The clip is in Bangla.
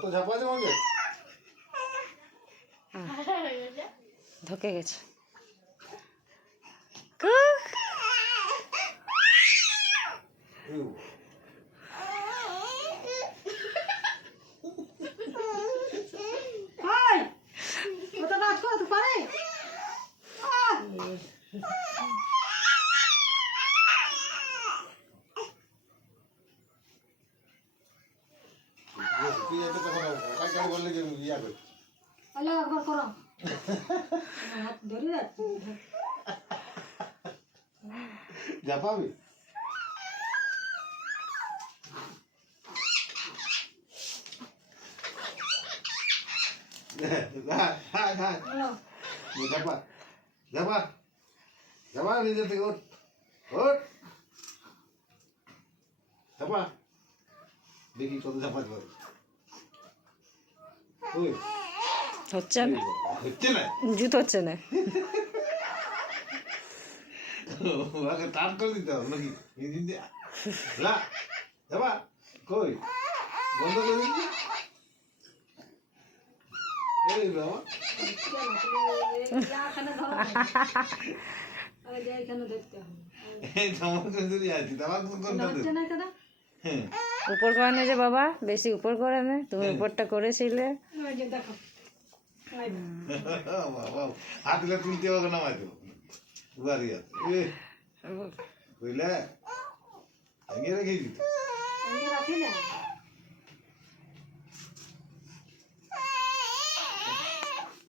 অত ঝাপা দেবো যে ঢুকে গেছে তুই এত তখন কাজ বললে যে ইয়া করছি আল্লাহ একবার করো হাত ধরে যাচ্ছে ঝাপাবি ঝাপা ঝাপা ঝাপা নিজে থেকে ওঠ ওঠ ঝাপা দেখি কত ঝাপা দেবো ওই হচ্ছে না হচ্ছে না জুত হচ্ছে না ওকে টান করে দিতে হবে নাকি মেদিন দিয়ে না যাবা কই বন্ধ করে দিচ্ছি এই বাবা এই তোমার যদি আছি তোমার কোনটা দেব হ্যাঁ উপর করে না যে বাবা বেশি উপর করে না তুমি উপরটা করেছিলে বাবা হাতলে তুলতে হবে না মাঝে উবারি আছে বুঝলে ভেঙে রেখে দিত রাখি না